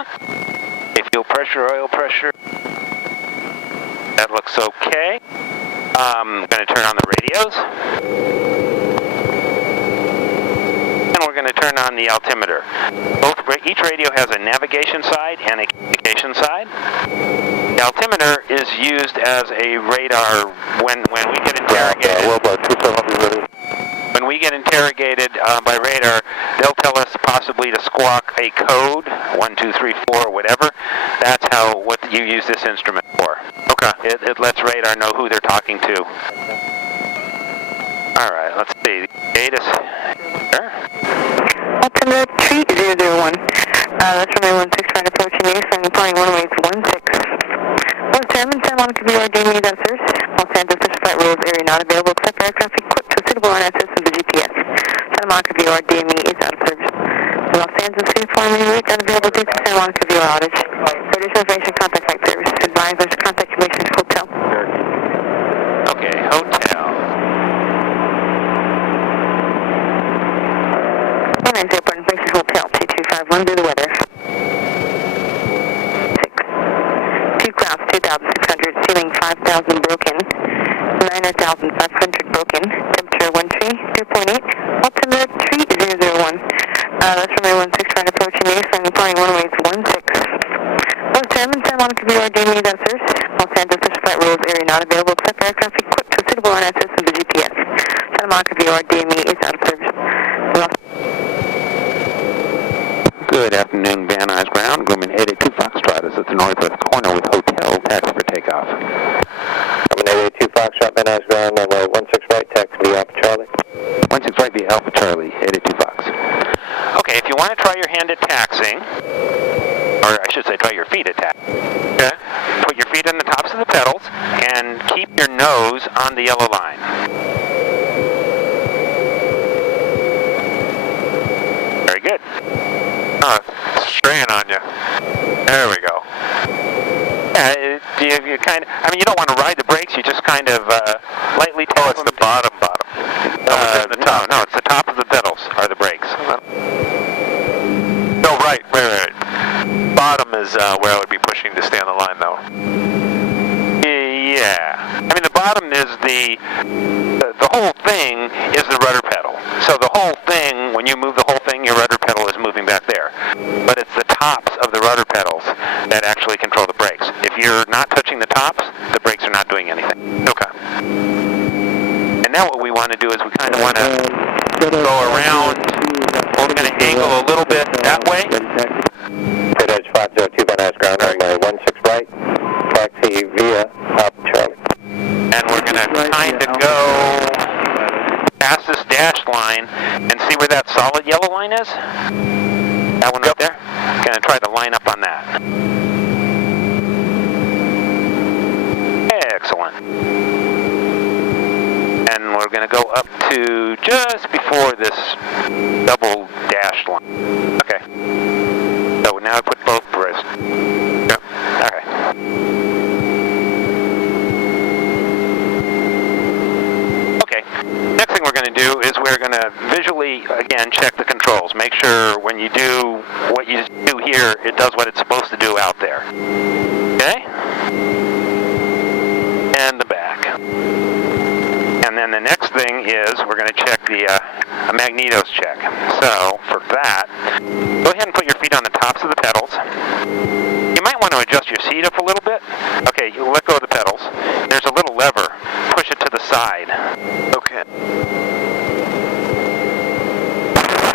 Fuel pressure, oil pressure. That looks okay. I'm going to turn on the radios. And we're going to turn on the altimeter. Each radio has a navigation side and a communication side. The altimeter is used as a radar when we get interrogated. When we get interrogated by radar, they'll tell us possibly to squawk a code, 1, 2, 3, 4, whatever. That's what you use this instrument for. Okay. It lets radar know who they're talking to. All right, let's see. Data there. Altimeter 3001. That's runway 16 right approaching you, so I'm flying runway 16. One Chairman, San Monica VRDME sensors. Los Angeles flight rules area not available except for aircraft equipped with suitable RNS systems and GPS. Santa Monica VRDME is out of service. The Los Angeles uniform route unavailable due to Santa Monica VR outage. For additional information, contact flight service. Advise us to contact your Matrix Hotel. Okay, hotel. 190 Airport Matrix Hotel, 2251 due to weather. 2 clouds, 2,600, ceiling 5,000 broken, 9,500 broken, temperature 13, 2.8, altimeter 3001. That's runway 16 right approaching you, so I'm flying runway 16. One Chairman, San Monica VRDME sensors. Los Angeles flight rules area not available except for aircraft equipped with suitable RNS systems and GPS. Santa Monica VRDME is out of service. Good afternoon, Van Nuys ground. Grumman 882 Foxtrot is at the northwest corner with hotel taxi for takeoff. Grumman 882 Foxtrot, Van Nuys ground, runway 16 right, taxi via Alpha Charlie. 16 right via Alpha Charlie, 882 Fox. Okay, if you want to try your hand at taxiing, or I should say try your feet at taxiing, okay, put your feet on the tops of the pedals and keep your nose on the yellow line. Very good. It's straying on you. There we go. Yeah, you kind of, I mean, you don't want to ride the brakes, you just kind of lightly tap. Oh, it's the bottom. The top. No, it's the top of the pedals are the brakes. No, right. Bottom is where I would be pushing to stay on the line, though. Yeah. I mean, the bottom is the whole thing is the rudder pedal. So the whole thing, when you move the whole thing, your rudder pedal is moving back there. But it's the tops of the rudder pedals that actually control the brakes. If you're not touching the tops, the brakes are not doing anything. Okay. And now what we want to do is we kind of want to go around. We're going to angle a little bit that way. Straight edge 502 Van Nuys ground, runway 16 right, taxi via Alpha Charlie. And we're going to kind of go past this dash line and see where that solid yellow line is. That one right there. Going to try to line up on that. Excellent. And we're going to go up to just before this double dash line. Okay. So now I put both wrists. Yep. Okay. Next thing we're going to do is we're going to visually, again, check the controls. Make sure when you do what you do here, it does what it's supposed to do out there. Okay? And the back. And then the next thing is we're going to check the magnetos check. So for that, go ahead and put your feet on the tops of the pedals. You might want to adjust your seat up a little bit. Okay, you let go of the pedals. There's a little lever. Push it to the side. Okay.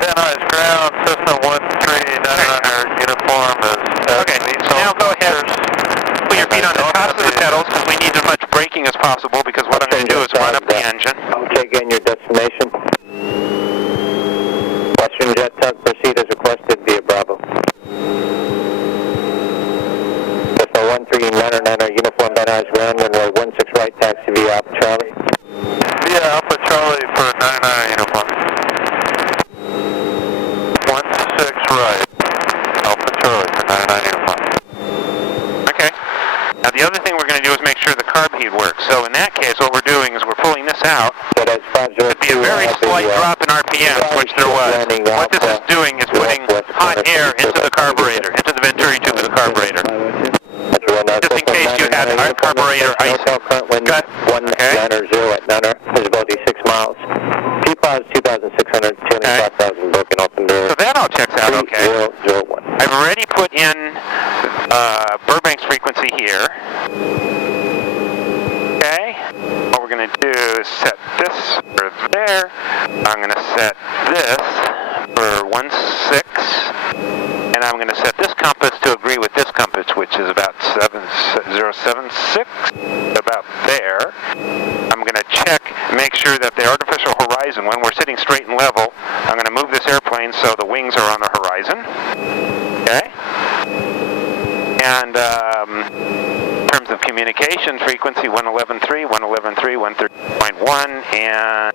Van Nuys ground, Cessna 139, uniform is... Okay, now go ahead. Put your feet on the tops of the pedals because we need as much braking as possible because what I'm going to do is run up the engine. Okay, again, your destination. Western jet tug proceed as requested via Bravo. Cessna 1399, uniform Van Nuys ground, runway 16 right, taxi via Alpha Charlie. Got 190 at Nunner, visibility 6 miles. P-Pause 2,600, 205,000 broken altimeter. So that all checks out okay. 3001. I've already put in Burbank's frequency here. Okay. What we're going to do is set this for there. I'm going to set this for 16. And I'm going to set this compass to agree with this compass, which is about 7076, about there. I'm going to check, make sure that the artificial horizon, when we're sitting straight and level, I'm going to move this airplane so the wings are on the horizon. Okay? And in terms of communication frequency, 111.3, 111.3, 130.1, and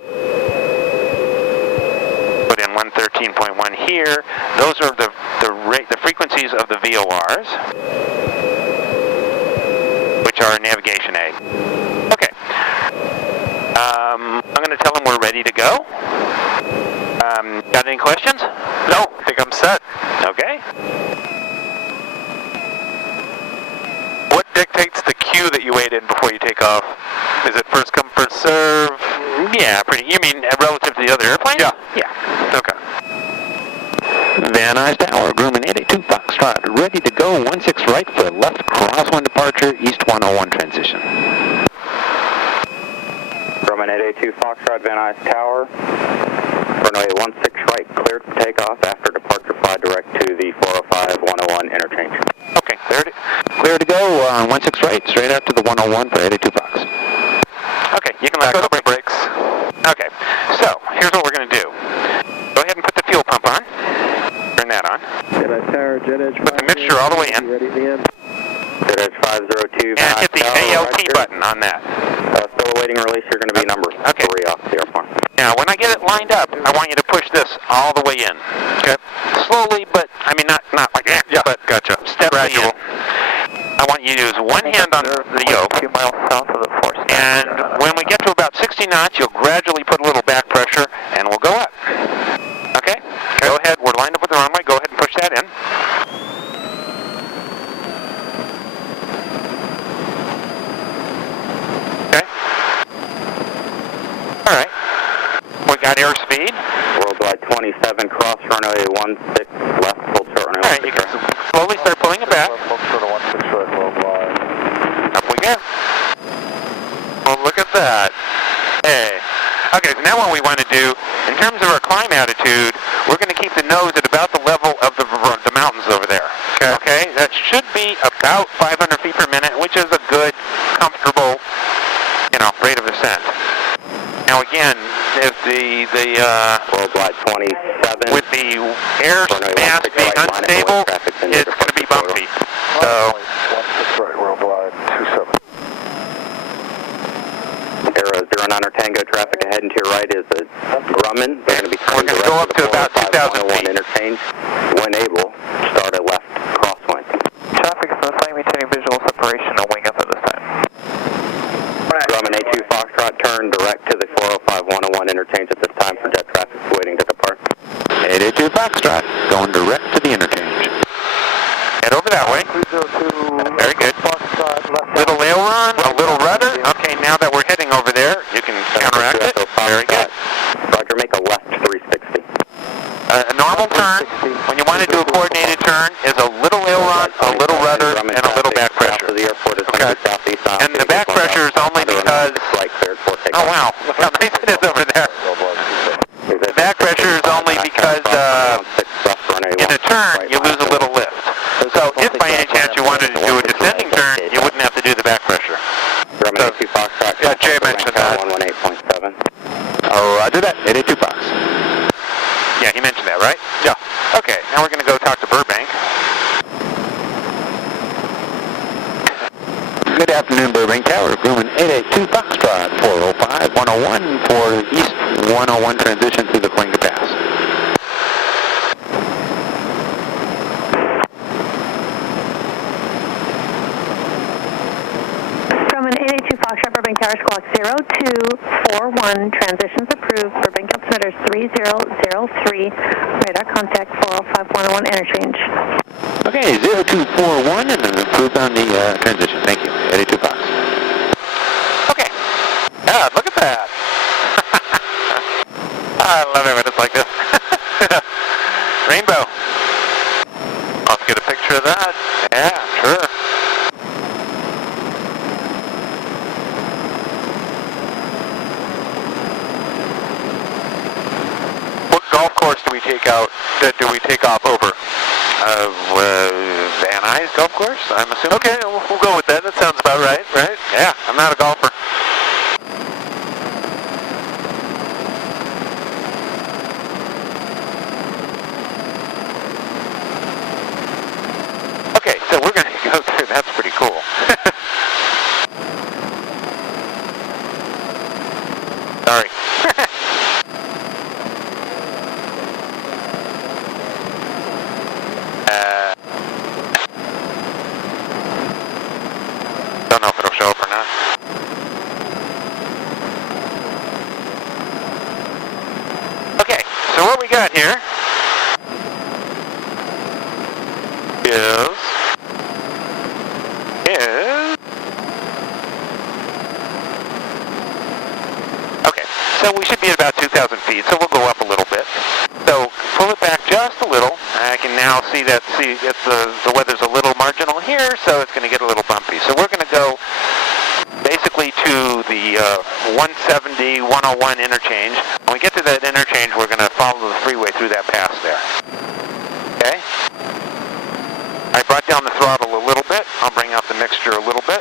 put in 113.1 here. Those are the frequencies of the VORs, which are navigation aid. Okay. I'm going to tell them we're ready to go. Got any questions? No, I think I'm set. Okay. What dictates the queue that you wait in before you take off? Is it first come, first serve? Yeah, pretty. You mean relative to the other airplanes? Yeah. Yeah. Okay. Van Nuys Tower, Grumman 882 Foxtrot, ready to go, 16 right for left crosswind departure, east 101 transition. Grumman 882 Foxtrot, Van Nuys Tower, runway 16 right, cleared for takeoff after departure, fly direct to the 405-101 interchange. Okay, clear to go, 16 right, straight out to the 101 for 882 Fox. Okay, you can let go of the brakes. Okay, so here's what we're going to do. Go ahead and put the fuel pump on. Turn that on. Put the mixture all the way in. Jet Edge 502. And hit the ALT button on that. Still awaiting release. You're going to be number 3 off the airplane. Now, when I get it lined up, I want you to push this all the way in. Okay. Slowly, but I mean not like that. Yeah, but gotcha. Gradual. I want you to use one hand on the yoke. A few miles south of the force. And when we get to about 60 knots, you'll gradually put a little back pressure, and we'll go up. Okay? Go ahead. We're lined up with the runway. Go ahead and push that in. Okay? All right. We got airspeed. Worldwide 27, cross runway 16 left, full short runway. All right. You can slowly start pulling it back. Full short of 16 short, worldwide. Up we go. Well, look at that. Hey. Okay, so now what we want to do, in terms of our climb attitude, we're going to keep the nose at about the level of the mountains over there. Okay? That should be about 500 feet per minute, which is a good, comfortable, rate of ascent. Now again, if the Worldwide 27. with the air mass being unstable, it's going to be bumpy. So, 16 right, worldwide 27. Arrow 09 Tango traffic ahead and to your right is a Grumman. They're going to be turning we're going to go up to about 2,000 feet. Interchange. When able, start at left crosswind. Traffic is most likely maintaining visual separation and wing up at this time. Grumman 82 Foxtrot, turn direct to the 405-101 interchange at this time for jet traffic waiting to depart. 882 Foxtrot, going direct to the interchange. Head over that way. Very good. Little aileron, a little rudder. Okay, now that we're heading over there, you can counteract it. Very good. Roger, make a left 360. A normal turn, when you want to do a coordinated turn, is a little aileron, a little rudder, and a little back pressure. Okay. And the back pressure is only because... Oh, wow. Look how nice it is over there. The back pressure is only because in a turn, you lose a little lift. So if by any chance you wanted to do a descending turn, you wouldn't have to do the back pressure. Yeah, Jay mentioned that. 118.7. Oh, Roger that. 882 Fox. Yeah, he mentioned that, right? Yeah. Okay, now we're going to go talk to Burbank. Good afternoon, Burbank Tower. Grumman 882 Foxtrot, 405-101 for East 101 transition through the Flinga Pass. Grumman 882 Foxtrot, Burbank Tower, squawk 0241, transitions approved, Burbank altimeter 3003, radar contact 405-101 interchange. Okay, 0241 and then approved on the transition. Thank you. 882 Fox. Okay, picture of that. Yeah, sure. What golf course do we take out? Do we take off over? Van Nuys Golf Course, I'm assuming. Okay, we'll go with that. That sounds about right, right? Yeah, I'm not a golfer. Okay, so we're going to go through. That's pretty cool. Sorry. Don't know if it'll show up or not. Okay, so what we got here is okay, so we should be at about 2,000 feet, so we'll go up a little bit. So pull it back just a little. I can now see that the weather's a little marginal here, so it's going to get a little bumpy. So we're going to go basically to the 170, 101 interchange. When we get to that interchange, we're going to follow the freeway through that pass there. Okay? I brought down the throttle a little bit. I'll bring up the mixture a little bit.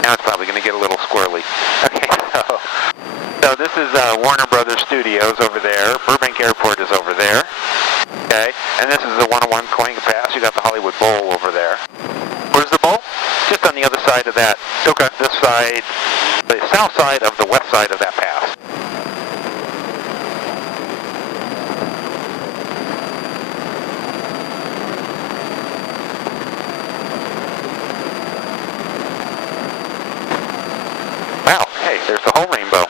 Now it's probably going to get a little squirrely. Okay, so this is Warner Brothers Studios over there. Burbank Airport is over there. Okay, and this is the 101 Coinga Pass. You got the Hollywood Bowl over there. Where's the bowl? Just on the other side of that. Okay. This side, the south side of the west side of that pass. Wow, hey, there's the whole rainbow.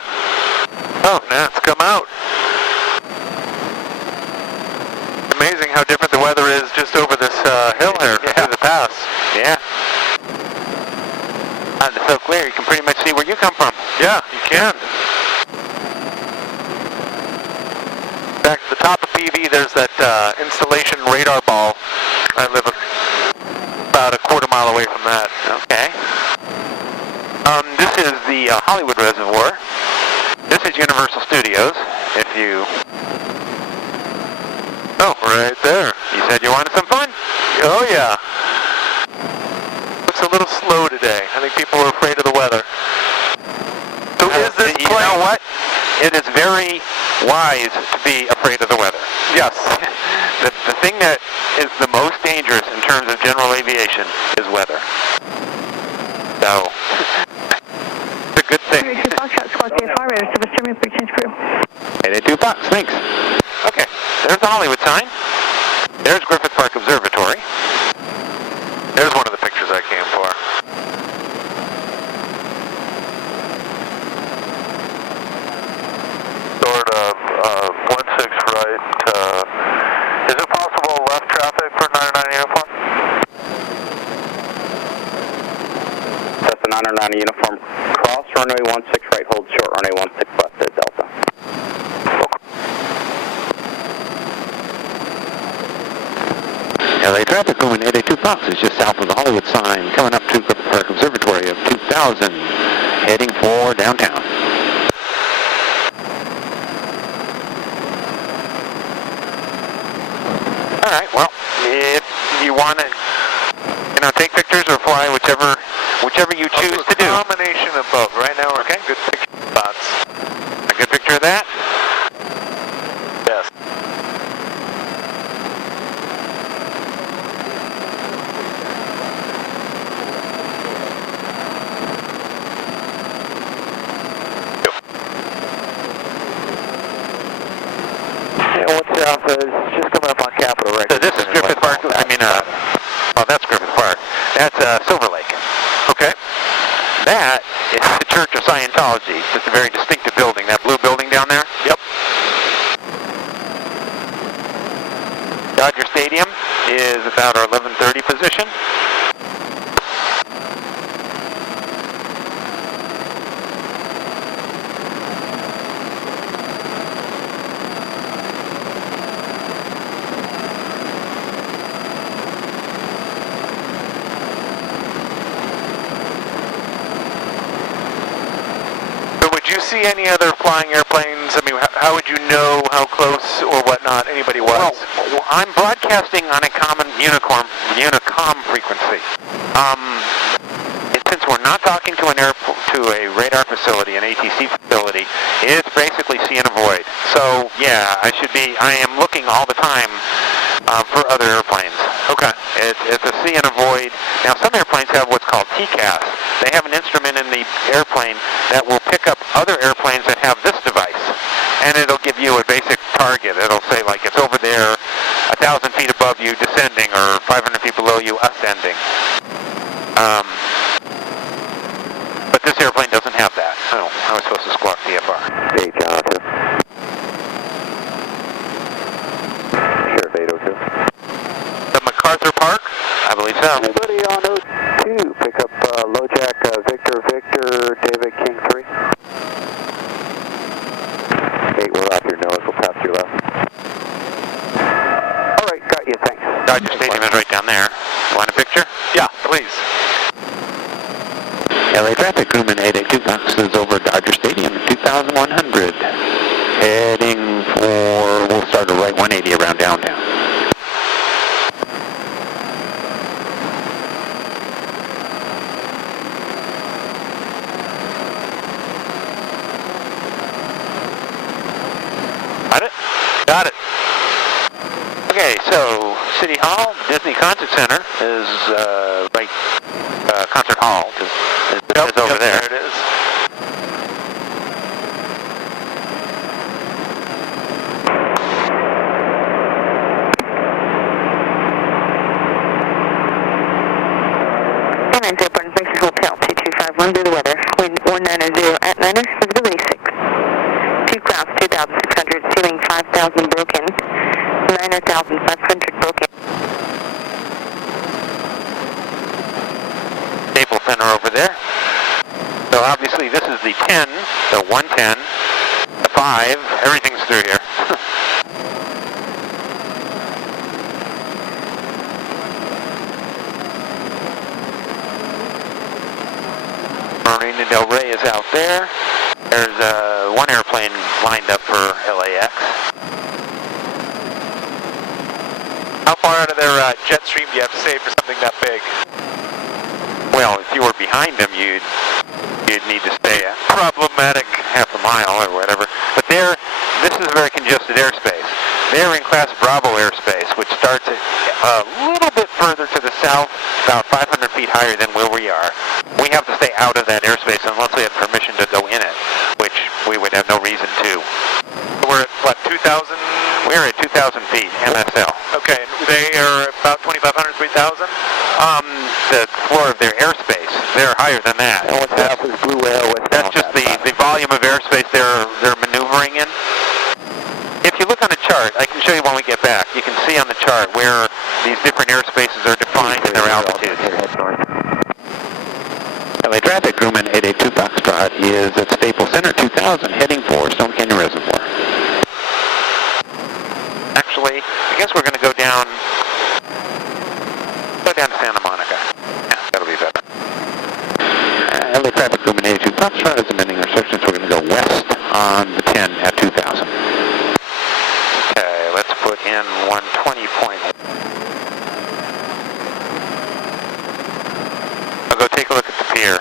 Oh, now it's come out. Amazing how different the weather is just over this hill here, through the pass. Yeah. It's so clear, you can pretty much see where you come from. Yeah, you can. Back at the top of PV, there's that installation radar ball. I live about a quarter mile away from that. Okay. This is the Hollywood Reservoir. This is Universal Studios. If you... Oh, right there. You said you wanted some fun? Oh, yeah. Looks a little slow today. I think people are afraid of the weather. So is this You plane... know what? It is very wise to be afraid of the weather. Yes. The thing that is the most dangerous in terms of general aviation is weather. So, it's a good thing. 2 Foxtrot, Squawk CFR, radar service terminal, big change crew. 882 Fox, thanks. Okay, there's the Hollywood sign. There's Griffith Park Observatory. There's one of the pictures I came for. Sort of 16 right. Is it possible left traffic for 909 uniform? That's the 909 uniform. Cross runway 16 right, hold short runway 16 left at Delta. LA traffic going 882 Fox is just south of the Hollywood sign, coming up to Griffith Park Observatory of 2000, heading for downtown. All right, well, if you want to, take pictures or fly, whichever you choose to do. A combination of both. Right now we're getting good picture spots. A good picture of that? Yes. What's south is just coming up on Capitol right. So this is Griffith Park, that's Griffith Park. That's Silver Lake. Okay. That is the Church of of Scientology. It's a very distinctive building. That blue building down there? Yep. Dodger Stadium is about our 11:30 position. Do you see any other flying airplanes? I mean, how would you know how close or whatnot anybody was? Well, I'm broadcasting on a common Unicom frequency. Since we're not talking to a radar facility, an ATC facility, it's basically see and avoid. So yeah, I am looking all the time for other airplanes. Okay. It's a see and avoid. Now some airplanes have what's called TCAS. They have an instrument in the airplane that will pick up other airplanes that have this device, and it'll give you a basic target. It'll say like it's over there, 1,000 feet above you, descending, or 500 feet below you, ascending. But this airplane doesn't have that. Oh, I was supposed to squawk VFR. Hey, Jonathan. Sheriff 802. The MacArthur Park? I believe so. Anybody on 02? Pick up LoJack Victor, David King 3. 8, we're off your nose. We'll pass your left. All right, got you. Thanks. Dodger Stadium is right down there. Want a picture? Yeah, please. LA traffic, crewman 882 Fox is over Dodger Stadium, 2,100. Heading for, we'll start at right 180 around downtown. Got it? Got it. Okay, so City Hall, Disney Concert Center is right, Concert Hall is over there. There it is. Hotel 2251 due to weather. Wind 190 at 9er, visibility 6. 2 clouds, 2,600, ceiling 5,000 broken, 9,500 broken. Staples Center over there. So obviously this is the 10, the 110, the 5, everything's through here. Marina Del Rey is out there. There's one airplane lined up for LAX. How far out of their jet stream do you have to save for something that big? Well, if you were behind them, you'd need to stay a problematic half a mile or whatever. But this is a very congested airspace. They're in Class Bravo airspace, which starts a little bit further to the south, about 500 feet higher than where we are. We have to stay out of that airspace unless we have permission to go in it, which we would have no reason to. We're at, what, 2,000? We're at 2,000 feet, MSL. Okay, and they are about 2,500, 3,000? The floor of their airspace, they're higher than that. And what's south is Blue Whale, what's That's just the volume of airspace they're maneuvering in. If you look on the chart, I can show you when we get back. You can see on the chart where these different airspaces are defined in their altitudes. LA traffic, crewman 882 Foxtrot is at Staples Center 2000, heading for Stone Canyon Reservoir. Actually, I guess we're going to go down to Santa Monica. Yeah, that'll be better. LA traffic, crewman 882 Foxtrot is amending our section, so we're going to go west on the 10 at 2000. Okay, let's put in 120.1. I'll go take a look at the pier.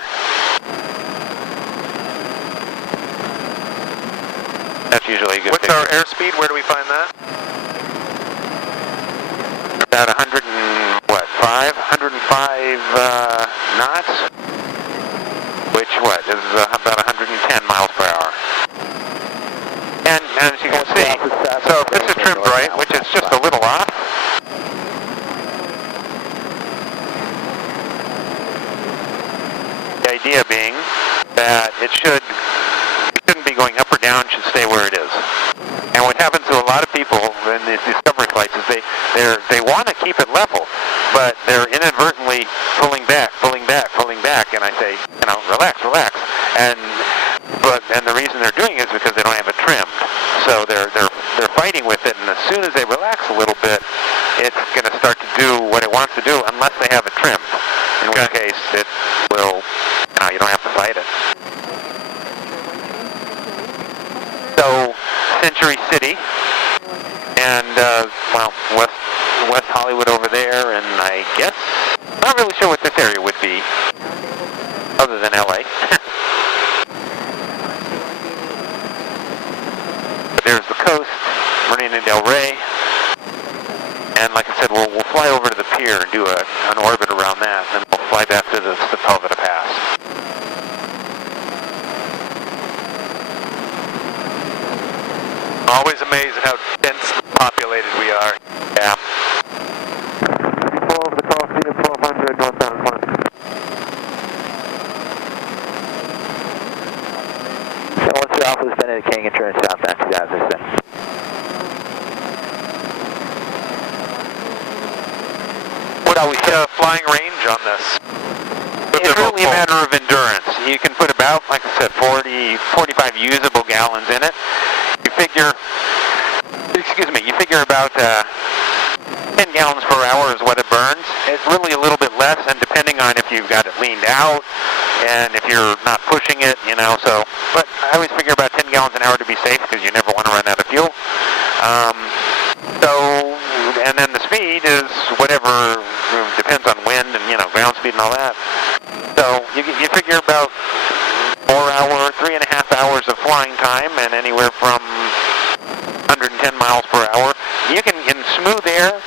That's usually a good What's picture. our airspeed? Where do we find that? About 105 knots, which is about 110 miles per hour. And as you can see, so if this is trimmed right, which is just a little off, the idea being that that it shouldn't be going up or down, should stay where it is. And what happens to a lot of people in these discovery flights is they want to keep it level, but they're inadvertently pulling back, and I say, relax. And the reason they're doing it is because they don't have it trimmed. So they're fighting with it, and as soon as they relax a little bit, it's going to start to do what it wants to do unless they have it trimmed. In which case, it will, you don't have to fight it. So, Century City, and, West Hollywood over there, and I guess, not really sure what this area would be, other than LA. But there's the coast, Marina del Rey, and like I said, we'll fly over to the pier and do an orbit around that, and then we'll fly back to the Sepulveda Pass. I'm always amazed at how densely populated we are. Yeah. Over the call, speed of 1200 northbound climb. So once the Alpha is Benedict King and turn southbound 2007. What are we flying range on this? It's really a matter of endurance. You can put about, like I said, 45 usable gallons in it. You figure about 10 gallons per hour is what it burns. It's really a little bit less, and depending on if you've got it leaned out and if you're not pushing it, so. But I always figure about 10 gallons an hour to be safe because you never want to run out of fuel. And then the speed is whatever, depends on wind and, ground speed and all that. So you figure about 3.5 hours of flying time, and anywhere from 110 miles per hour. You can, in smooth air,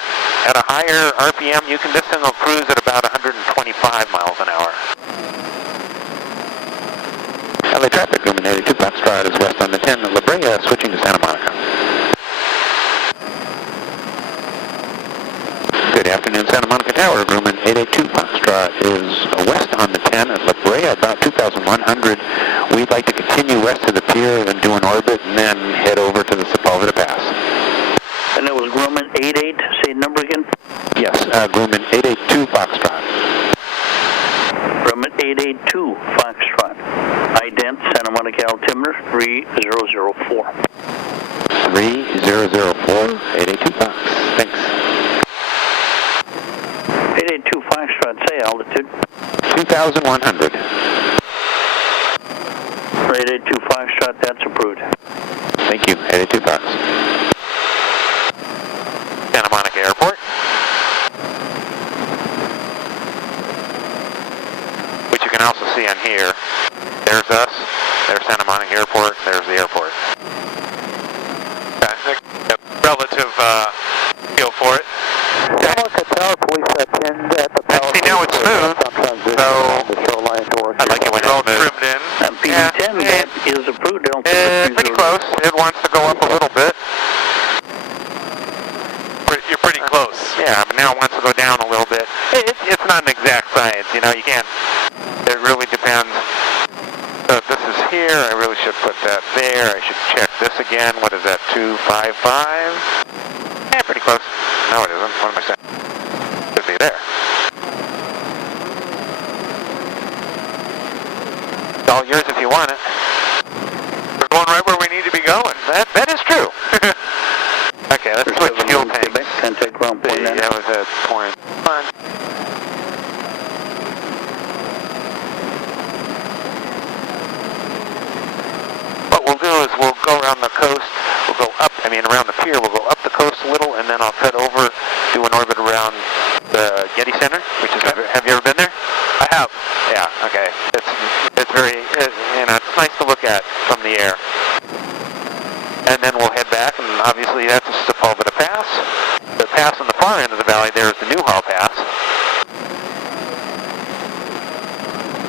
at a higher RPM, this thing will cruise at about 125 miles an hour. LA traffic, Grumman 82 Foxtrot is west on the 10 at La Brea, switching to Santa Monica. Good afternoon, Santa Monica Tower. Grumman 882 Foxtrot is west on the 10 at La Brea, about 2,100. We'd like to continue west to the pier and do an orbit and then head over to the Sepulveda Pass. And it was Grumman 88, say number again? Yes, Grumman 882 Foxtrot. Grumman 882 Foxtrot. Ident, Santa Monica altimeter 3004. 3004, 882 Fox. Thanks. 882 Foxtrot, say altitude. 2,100. 882 Foxtrot, that's approved. Thank you, 882 Fox. Santa Monica Airport. Which you can also see on here. There's us, there's Santa Monica Airport, there's the airport. Okay, relative feel for it. Santa Monica Tower, police pinned at the power. See, now it's smooth, so I like it when it's smooth. Trimmed in. PD-10, that is approved. Pretty close. It wants to go up a little bit. You're pretty close. Yeah, but now it wants to go down a little bit. It's not an exact science, you can't. It really depends. So if this is here, I really should put that there. I should check this again. What is that, 255? Yeah, pretty close. No, it isn't. What am I saying? Should be there. It's all yours if you want it. We're going right where we need to be going. That is true. Okay, let's switch fuel tanks. Contact ground point. That was at point 1. What we'll do is we'll go around the coast, around the pier, we'll go up the coast a little, and then I'll cut over, do an orbit around the Getty Center, which is, have you ever been there? I have. Yeah, okay. It's very, it's nice to look at from the air. And then we'll head back, and obviously that's the Sepulveda Pass. The pass on the far end of the valley there is the Newhall Pass.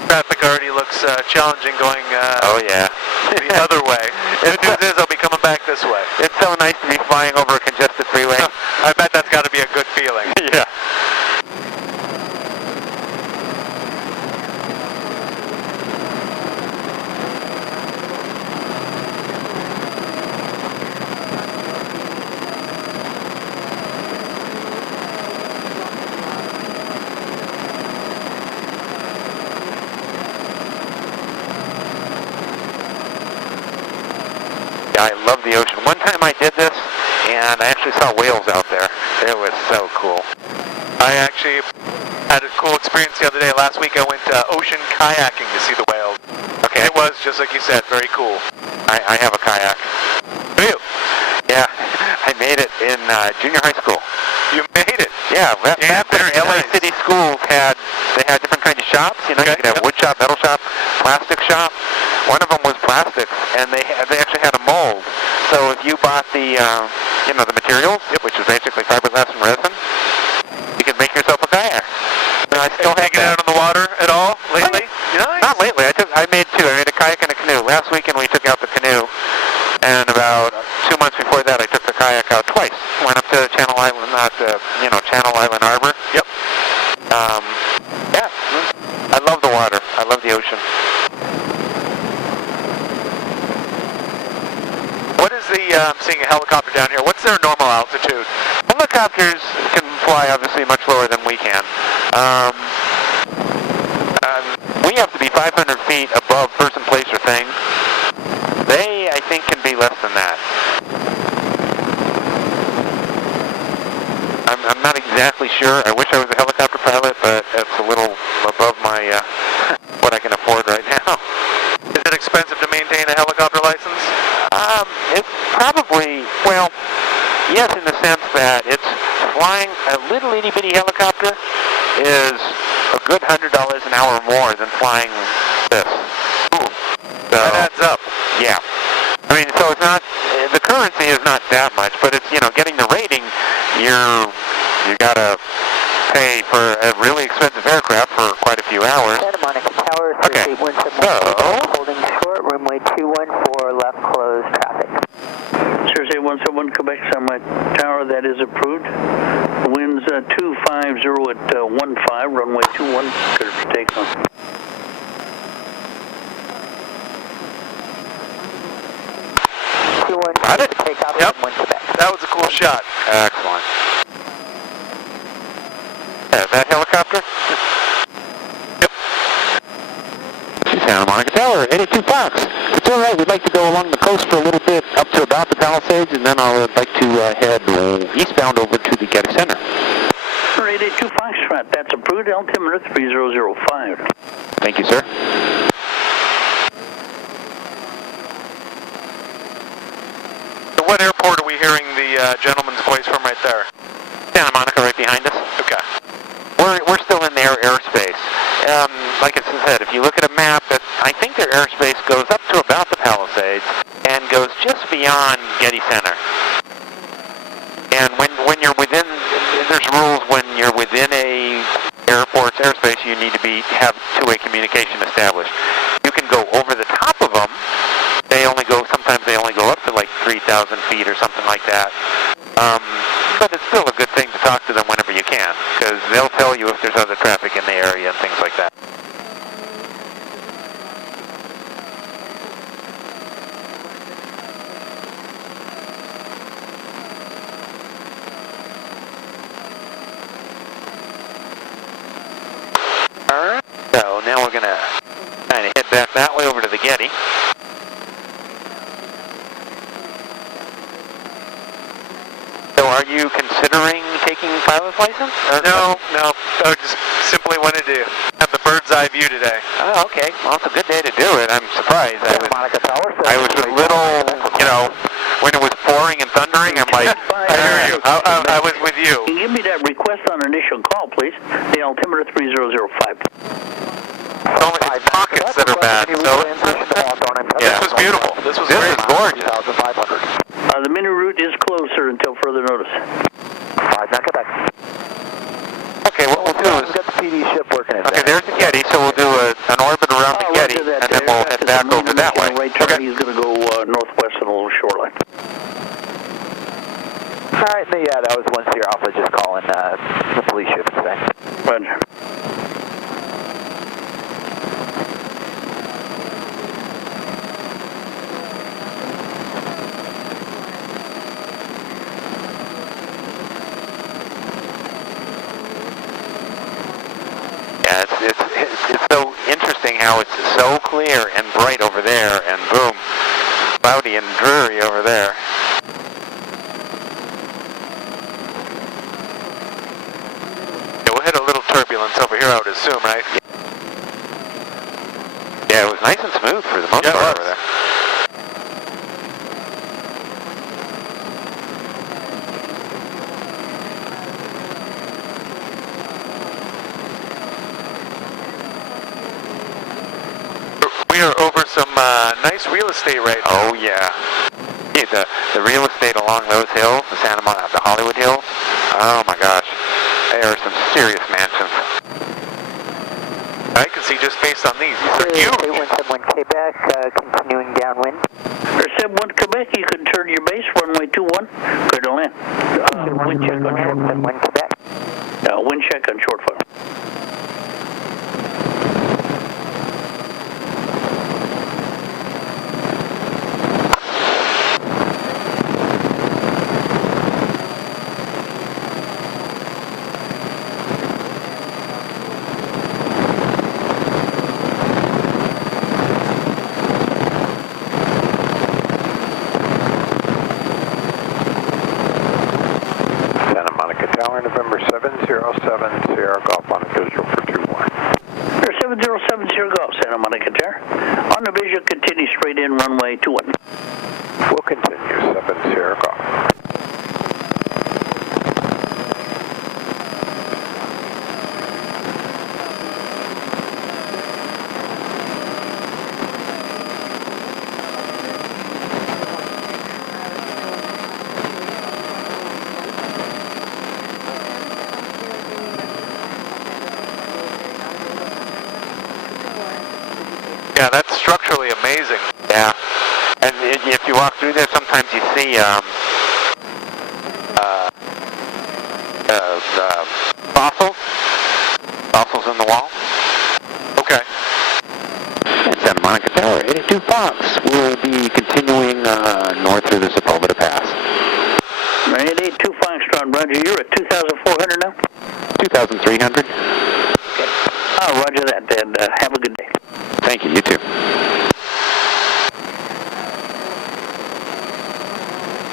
Traffic already looks challenging going Oh yeah. the other way. The good news is I'll be coming back this way. It's so nice to be flying over a congested freeway. I bet that's got to be a good feeling. Yeah. I love the ocean. One time I did this, and I actually saw whales out there. It was so cool. I actually had a cool experience the other day. Last week I went ocean kayaking to see the whales. Okay. It was, just like you said, very cool. I have a kayak. Do you? Yeah, I made it in junior high school. You made it? Yeah, back when very LA nice. City schools had different kinds of shops. You know, Okay, you could have wood shop, metal shop, plastic shop. One of them was plastics, and they actually had a mold. So if you bought the the materials, which is basically fiberglass and resin, you could make yourself a kayak. And I still have taken it out on the water at all lately? Nice. Not lately. I made two. I made a kayak and a canoe. Last weekend we took out the canoe, and about 2 months before that I took the kayak out twice. Went up to Channel Island, Channel Island Harbor. Yep. Yeah. I love the water. I love the ocean. What is the, I'm seeing a helicopter down here, what's their normal altitude? Helicopters can fly obviously much lower than we can. We have to be 500 feet above person, place, or thing. They, I think, can be less than that. I'm not exactly sure. I wish I was a helicopter pilot, but it's a little above my what I can afford right now. Is it expensive to maintain a helicopter license? It's probably, well, yes, in the sense that it's flying a little itty-bitty helicopter is a good $100 an hour more than flying this. Ooh, so, that adds up. Yeah. I mean, so it's not, the currency is not that much, but it's, getting the rating, you gotta pay for a really expensive aircraft for quite a few hours. Santa Monica Tower, Okay. 3817, holding short, runway 214, left closed traffic. Thursday 171 Quebec, Santa Monica Tower, that is approved. Winds 250 at 15, runway 21, clear for takeoff. Got it? Takeoff Yep. from Quebec. That was a cool shot. Excellent. That helicopter? Yep. Santa Monica Tower, 82 Fox. It's all right. We'd like to go along the coast for a little bit up to about the Palisades, and then I'd like to head eastbound over to the Getty Center. 882 Foxtrot, that's approved. Altimeter 3005. Thank you, sir. So what airport are we hearing the gentleman's voice from right there? Santa Monica right behind us. Okay. We're still in their airspace. Like I said, if you look at a map, I think their airspace goes up to about the Palisades and goes just beyond Getty Center. And when you're within, there's rules when you're within a airport's airspace, you need to have two-way communication established. You can go over the top of them. Sometimes they only go up to like 3,000 feet or something like that. But it's still a good thing to talk to them whenever you can, because they'll tell you if there's other traffic in the area and things like that. Alright, so now we're going to kind of head back that way over to the Getty. So are you considering taking pilot's license? No. I just simply wanted to have the bird's eye view today. Oh, okay. Well, it's a good day to do it. I'm surprised. Monica Tower, I was a little, when it was pouring and thundering, I'm like, I hear you. I was with you. Can you give me that request on initial call, please? The altimeter 3005. It's only pockets that are bad. So, This was beautiful. This was great. Is gorgeous. The mini route is closer until further notice. Okay, what we'll do is, got the PD ship working in okay, there's the Getty, so we'll do an orbit around the Getty, and then we'll head back over that way. Right turn, he's going to go northwest of the little shoreline. All right, that was 1 Sierra Alpha just calling the police ship today. Roger. Yeah, it's so interesting how it's so clear and bright over there, and boom, cloudy and dreary over there. Yeah, we'll hit a little turbulence over here, I would assume, right? Yeah, it was nice and smooth for the most part over there. We are over some nice real estate right now. Oh yeah. Yeah, the real estate along those hills, the Hollywood Hills. Oh my gosh, there are some serious mansions. I can see just based on these are huge. 8171 Quebec, continuing downwind. For 71 Quebec, you can turn your base runway 21, clear to land. Wind check on short. 71 Quebec. Wind check on short file. November 707 Sierra Golf on a visual for 21. 7070 Golf, Santa Monica Tower. On the visual, continue straight in, runway 21. We'll continue, 7 Sierra Golf. Yeah, that's structurally amazing. Yeah, and if you walk through there, sometimes you see fossils in the wall. Okay. And Santa Monica Tower, 82 Fox. We'll be continuing north through the Sepulveda Pass. 82 Foxtrot, Roger. You're at 2,400 now? 2,300. Okay. Roger that, and have a good day. Thank you, you too.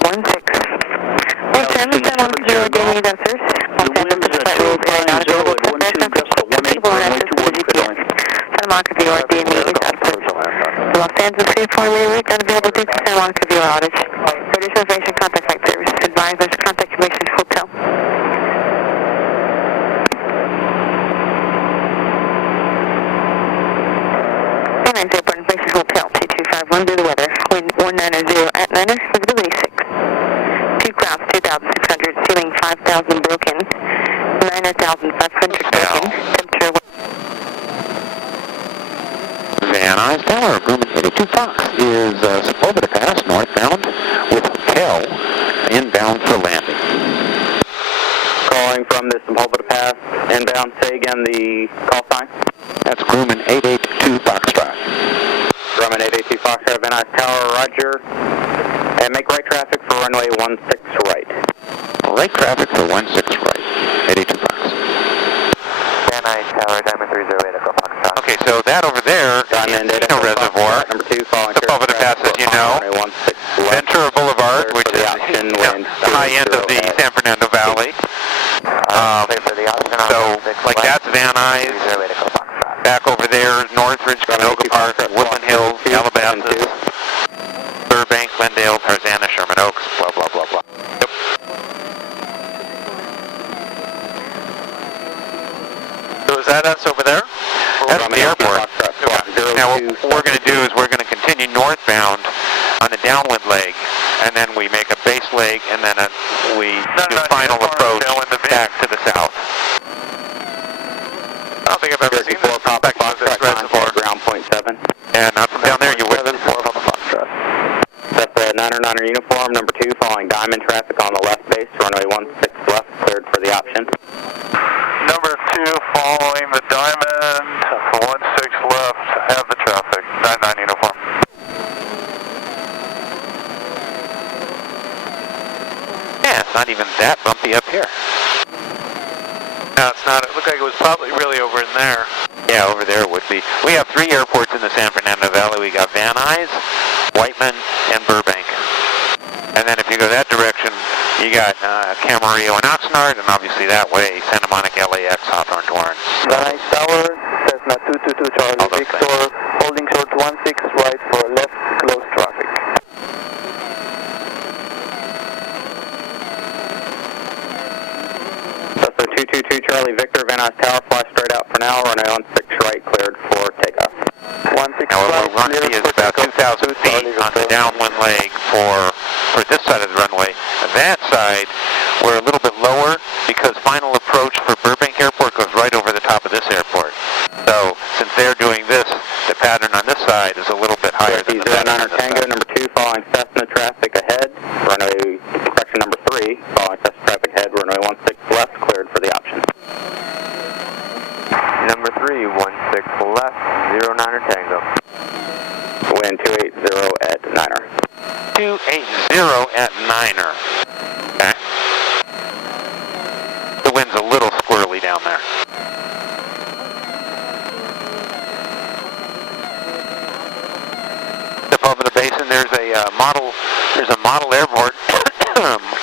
16. Well, Sam, Santa Monica 0, Jamie, that's Los Angeles Flight Rules, Air not available to pass people on access to the GPS. Santa Monica View RDME is out of service. Los Angeles 340 route unavailable due to Santa Monica View outage. For additional information, contact flight service. Advise us contact information hotel. Airport Places Hotel 2251 due to weather. Wind 190 at 9er, visibility 6. 2 clouds 2,600, ceiling 5,000 broken, 9,500 broken, temperature. Van Nuys Tower, Grumman 82 Fox is Sepulveda Pass northbound with Hotel inbound for landing. Calling from the Sepulveda Pass inbound. Say again the call sign. That's Grumman 882 Foxtrot. Grumman 882 Foxtrot, Van Nuys Tower, Roger. And make right traffic for runway 16 right. Right traffic for 16 right. 82 Fox. Van Nuys Tower, Diamond 308 Echo Foxtrot. Okay, so that over there Diamond is Casino Reservoir. Number 2, following Sepulveda Pass, as you know. Ventura Boulevard, which is the high end of the San Fernando Valley. So, like that's Van Nuys. Back over there, Northridge, Canoga Park, Woodland Hills, Calabasas, Burbank, Glendale, Tarzana, Sherman Oaks, blah, blah, blah, blah. Yep. So is that us over there? That's the airport. Okay. Now what we're going to do is we're going to continue northbound on the downwind leg, and then we make a base leg, and then we do final approach back to the south. I don't think I've ever seen this perspective of this reservoir. Ground point 7. And not from down there, you would. That's the 909er uniform, number 2, following Diamond traffic on the left base, runway 16 left, cleared for the option. Number 2, following the Diamond, 16 left, have the traffic, 99 uniform. Yeah, it's not even that bumpy up here. No, it's not. It looked like it was probably really over in there. Yeah, over there would be. We have 3 airports in the San Fernando Valley. We got Van Nuys, Whiteman, and You got Camarillo and Oxnard, and obviously that way, Santa Monica, LAX, Hawthorne, Torrance. Van Nuys Tower, Cessna 222 Charlie Victor, holding short 16 right for left, close traffic. Cessna 222 Charlie Victor, Van Nuys Tower, fly straight out for now, runway 16 right, cleared for takeoff. 16 now what we'll run is about 2,000 feet on the downwind leg for this side of the runway. That side, we're a little bit lower because final approach for Burbank Airport goes right over the top of this airport. So since they're doing this, the pattern on this side is a little bit higher than the pattern on this Tango side. number 2 following Cessna traffic ahead, runway, correction number 3 following Cessna traffic ahead, runway 16 left, cleared for the option. Number 3, 16 left, 09er Tango. Wind 280 at 9er. 280 at 9er. Okay. The wind's a little squirrely down there. Up over the basin, there's a model airport,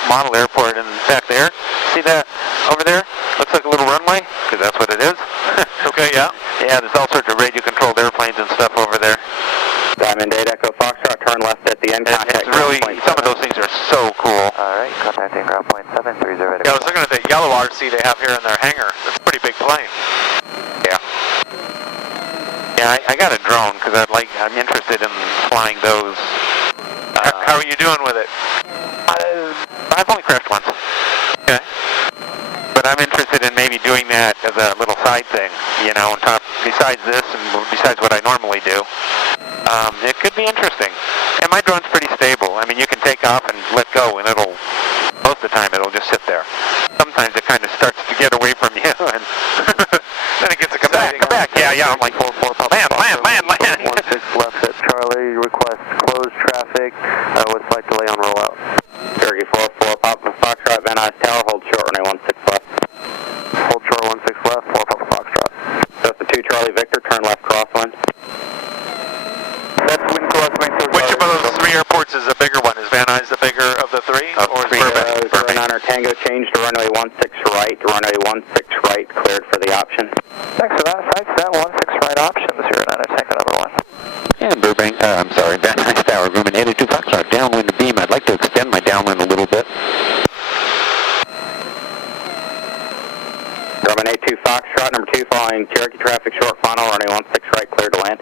model airport in back there. See that over there? Looks like a little runway, because that's what it is. Okay, yeah. Yeah, there's all sorts of radio-controlled airplanes and stuff over there. Diamond 8 Echo Foxtrot, turn left at the end. Contact It's really, some of those things are so cool. Alright, contacting ground point 730. Yeah, I was looking at the yellow RC they have here in their hangar. That's a pretty big plane. Yeah. Yeah, I got a drone because I'm interested in flying those. How are you doing with it? I've only crashed once. Okay. But I'm interested in maybe doing that as a little side thing, you know, on top, besides this and besides what I normally do. It could be interesting. And my drone's pretty stable. I mean, you can take off and let go, and most of the time, it'll just sit there. Sometimes it kind of starts to get away from you, and then it gets to come back. Yeah, I'm like, land. 16 left at Charlie, request closed traffic, with flight delay on rollout. Cherokee 44, Papa Foxtrot, Van Nuys Tower, hold short, runway 16 left. Hold short 16 left, 4 Papa Foxtrot. Cessna 2 Charlie Victor, turn left crosswind. That's wind crosswind. Which of those 3 airports is the bigger one? Is Van Nuys the bigger of the 3? Or is Burbank? 09er Tango, change to runway 16 right, runway 16 right, cleared for the option. Thanks for that. Thanks for that 16 right option, 09er Tango number 1. And Burbank, I'm sorry, Van Nuys Tower, room in 82 Foxtrot, downwind beam. I'd like to extend my downwind a little bit. Grumman 82 Foxtrot, number 2, following Cherokee traffic, short final, runway 16 right, clear to land.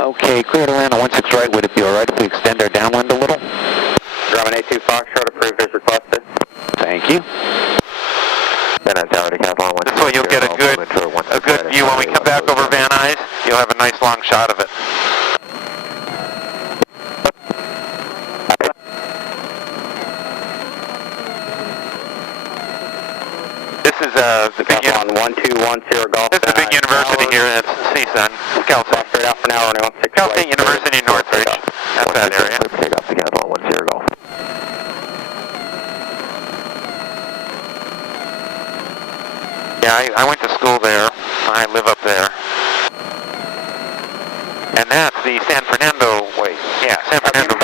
Okay, clear to land on 16 right. Would it be all right if we extend our downwind a little? Grumman 82 Foxtrot, approved as requested. Thank you. Van Nuys Tower to Cavall. This way you'll get a good view when we come back over Van Nuys. You'll have a nice long shot of it. This is the big on 1210 Golf. This is the big university here. That's CSUN, Cal State. Straight out for now, runway 16 Cal State University in Northridge. That's that area. Take off to Cavall 10 Golf. Yeah, I went to school there. I live up there. And that's the San Fernando way. Yeah, San Fernando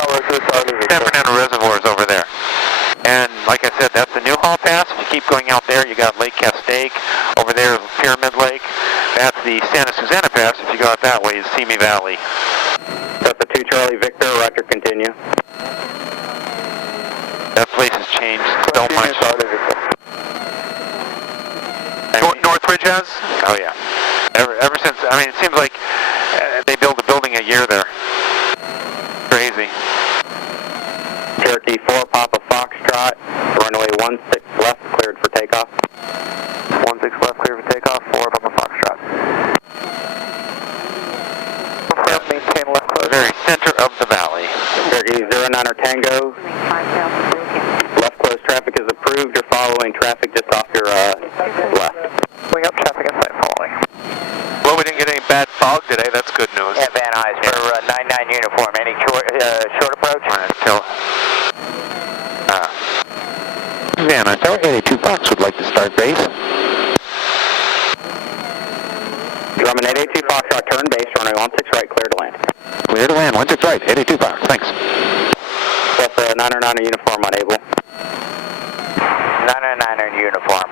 Reservoir is over there. And like I said, that's the Newhall Pass. If you keep going out there, you got Lake Castaic. Over there is Pyramid Lake. That's the Santa Susana Pass. If you go out that way, is Simi Valley. That's the 2 Charlie Victor, roger, continue. That place has changed so much. Northridge has? Oh yeah. Ever since, I mean, it seems like they build a building a year there. Crazy. Cherokee 4 Papa Foxtrot, runway 16 left, cleared for takeoff. 16 left, cleared for takeoff, 4 Papa Foxtrot. Maintain left close. Very center of the valley. Cherokee 09er Tango. Left close traffic is approved. You're following traffic just off your left. Wing up traffic inside following. Well, we didn't get any bad fog today. That's good news. Yeah, Van Nuys for 99 uniform. Any short approach? Van Nuys Tower 82 Fox would like to start base. Grumman 882 Foxtrot, turn base, runway 16 right, clear to land. Clear to land, 16 right, 82 Fox, thanks. Plus 9er uniform unable. uniform.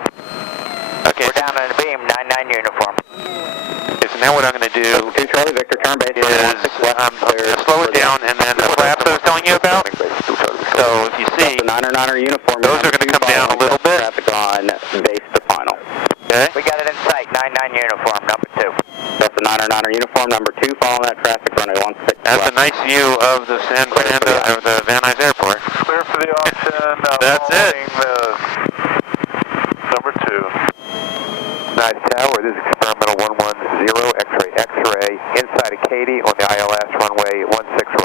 Okay. We're down on the beam, 99 uniform. Okay, so now what I'm going to do 2 Charlie Victor, turn base. is I'm going to slow it down, and then the flaps I was telling you about. So if you see, The 9er uniform. those are going to come down a little bit. Traffic on base to final. Okay. We got it in sight, 99 uniform, number 2. That's the 9er uniform, number 2, following that traffic, runway 16 That's left. a nice view of the San Fernando, of the Van Nuys Airport. Clear for the option. That's it. Number 2. Nice tower, this is experimental 110, X-ray, inside of Katy on the ILS runway 16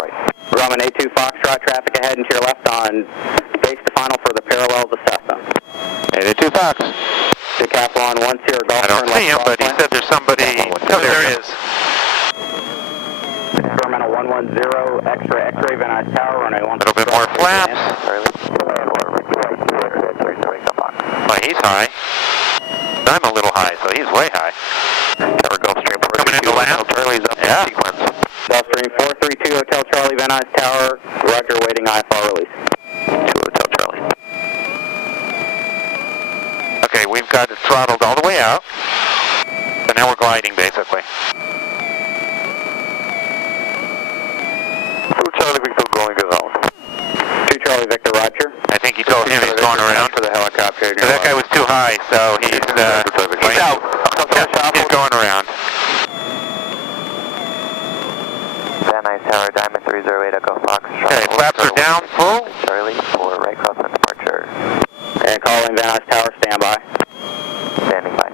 right. Grumman A2 Foxtrot, traffic ahead and to your left on base to final for the parallel to Cessna. 82 Fox. Decathlon 10 Golf. I don't see him, but he said there's somebody. Oh, there is. Experimental 110, X-ray, Van Nuys Tower, runway 16. A little bit more flaps. Oh, he's high. I'm a little high, so he's way high. Tower Gulfstream Coming into land. Charlie's up Yeah. in sequence. Gulfstream 432 Hotel Charlie, Van Nuys Tower, roger, waiting IFR release. 2 Hotel Charlie. Okay, we've got it throttled all the way out. So now we're gliding, basically. 2 Charlie Victor going around. 2 Charlie Victor, roger. I think he told him he's going around. For the helicopter. So that guy was too high, so he's out. Yeah, he's going around. Van Nuys Tower, Diamond 308 Echo Fox. Okay, flaps are down, full. Charlie for right crosswind departure. And calling Van Nuys Tower, standby. Standing by.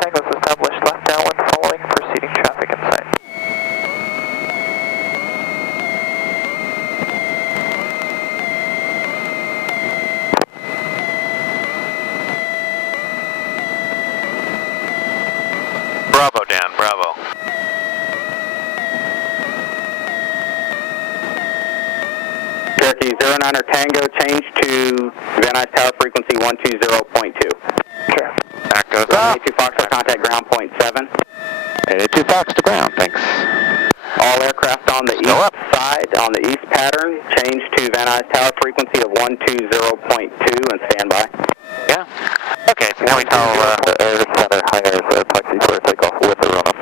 Tango's established left downwind following proceeding traffic in sight. Bravo, Dan, bravo. Cherokee 09er Tango, change to Van Nuys Tower frequency 120.2. Sure. Back goes up. 82 Foxtrot, contact ground point 7. 82 Fox to ground, thanks. All aircraft on the east side, on the east pattern, change to Van Nuys Tower frequency of 120.2 and standby. Yeah. Okay, so now we call, Air Center hires taxi for takeoff with the runner.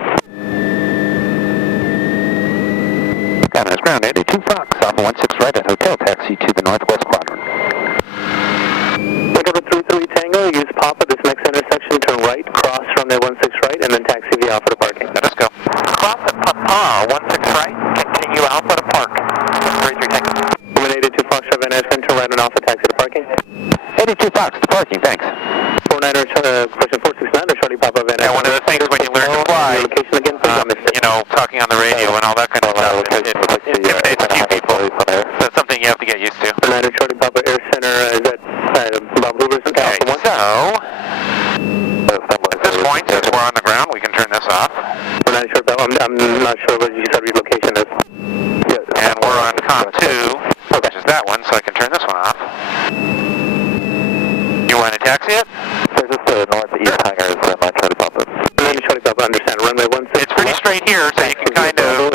Gagliano ground, 82 Fox, Alpha 16 right at Hotel, taxi to the northwest quadrant. Wake up at 33 Tango, use Papa, this next intersection, turn right, cross runway 16 right, and then taxi via Alpha to parking. Let us go. Cross at Papa, 16 right, continue Alpha to park. 33 Tango. Woman 82 Foxtrot, Van Nuys, turn right on Alpha, taxi to parking. 82 Fox to parking, thanks. 49er, question 469, Charlie Papa, Van Nuys. Yeah, one of the things when you learn to fly, location again, please, I missed it. you know, talking on the radio and all that kind of stuff, it intimidates a few people. So it's something you have to get used to. 49er, Charlie Papa, Air Center, is that Bob Hoover's in Okay, Alpha 1? so at this point, since we're on the ground, we can turn this off. 49er, Charlie Papa, I'm not sure what you said relocation is. And we're on COM 2, which is that one, so I can turn this one off. You want to taxi it? There's just the northeast hangars, Charlie Papa. 49er, Charlie Papa, understand, runway 16. It's pretty straight here, so you can kind of,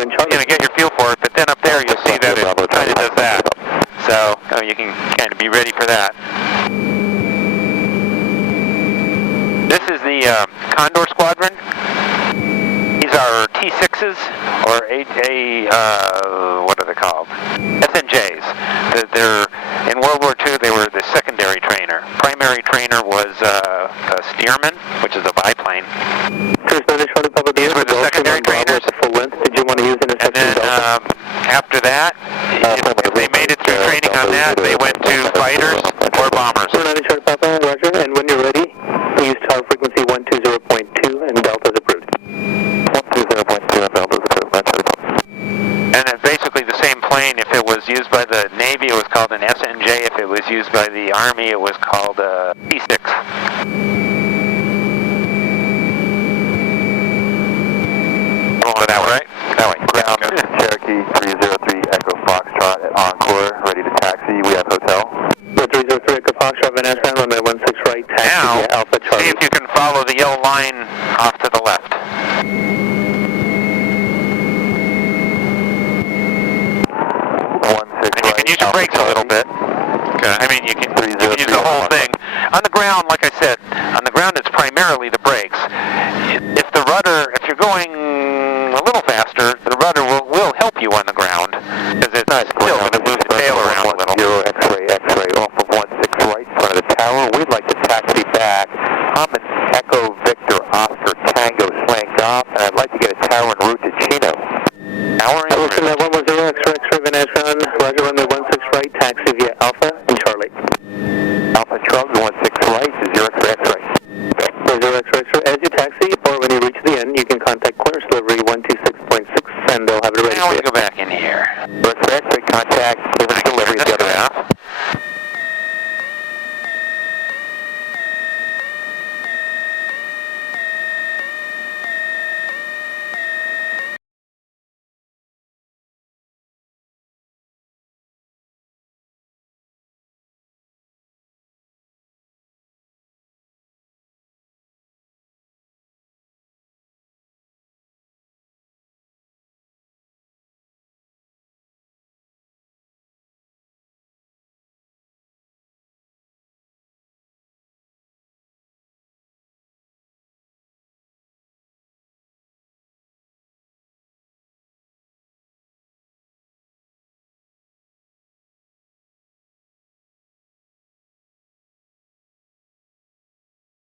get your feel for it, but then up there you'll see that it kind of does that. So you can kind of be ready for that. This is the Condor Squadron. These are T6s, or what are they called? SNJs. They're, in World War II, they were the secondary trainer. Primary trainer was a Stearman, which is a biplane. These were the secondary trainers. Full length. Did you want to use And then after that, if they made it through training on that, they went to fighters or bombers. Papa, Roger. And when you're ready, use tower frequency 120.2 and Delta's approved. 120.2 and Delta's approved. And it's basically the same plane. If it was used by the Navy, it was called an SNJ. If it was used by the Army, it was called a T6. That way, right? That way. Ground Cherokee 303 Echo Foxtrot at Encore, ready to taxi. We have hotel. 303 Echo Foxtrot, Van Nuys, runway 16 right, taxi Now, via Alpha Charlie. see if you can follow the yellow line off to the left. on the ground.